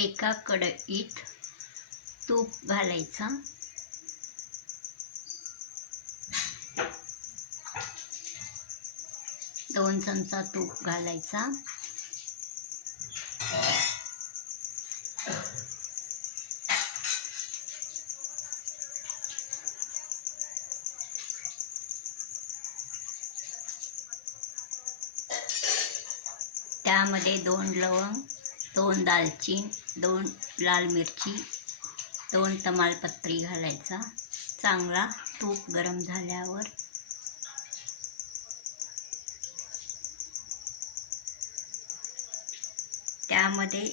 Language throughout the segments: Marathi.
एका कढईत तूप घालायचा, 2 चमचा तूप घालायचा, त्यामध्ये 2 लवंग, 2 दालचीन, 2 लाल मिरची, 2 तमालपत्री घालायचा। चांगला तूप गरम झाल्यावर त्यामध्ये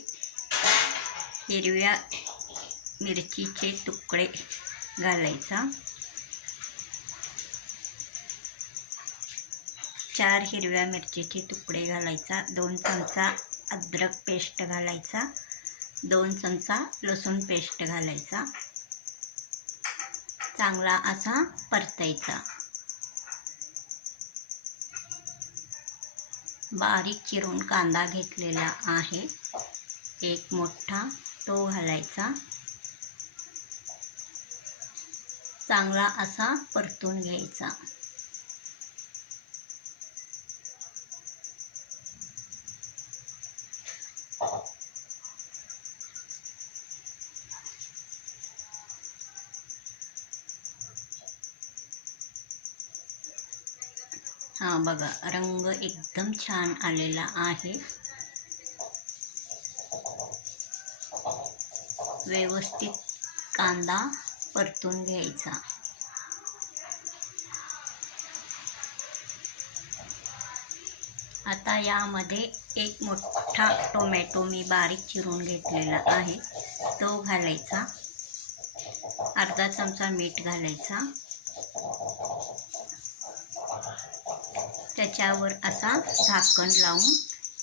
हिरव्या मिरचीचे तुकडे घालायचा, 4 हिरव्या मिरचीचे तुकडे घालायचा, 2 चमचा अद्रक पेस्ट घालायचा, 2 चमचा लसूण पेस्ट घालायचा। चांगला असा परतायचा। बारीक चिरून कांदा घेतलेला आहे, एक मोठा, तो घालायचा। चांगला असा परतून घ्यायचा। हा बघा, रंग एकदम छान आलेला आहे। व्यवस्थित कांदा परतून घ्यायचा। आता यामध्ये एक मोठा टोमॅटो मी बारीक चिरून घेतलेला आहे, तो घालायचा। अर्धा चमचा मीठ घालायचा। त्याच्यावर असा झाकण लावून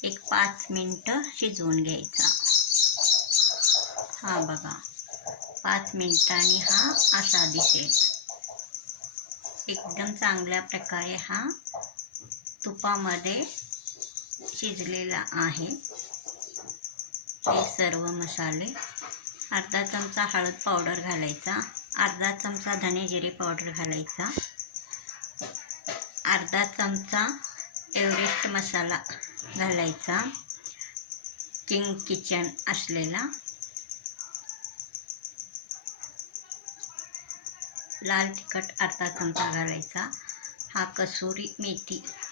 एक 5 मिनिटं शिजवून घ्यायचा। हा बघा, 5 मिनिटांनी हा असा दिसेल। एकदम चांगल्या प्रकारे हा तुपामध्ये शिजलेला आहे। हे सर्व मसाले, अर्धा चमचा हळद पावडर घालायचा, अर्धा चमचा धने जिरे पावडर घालायचा, अर्धा चमचा एव्हरेस्ट मसाला घालायचा, किंग किचन असलेला, लाल तिखट अर्धा चमचा घालायचा, हा कसुरी मेथी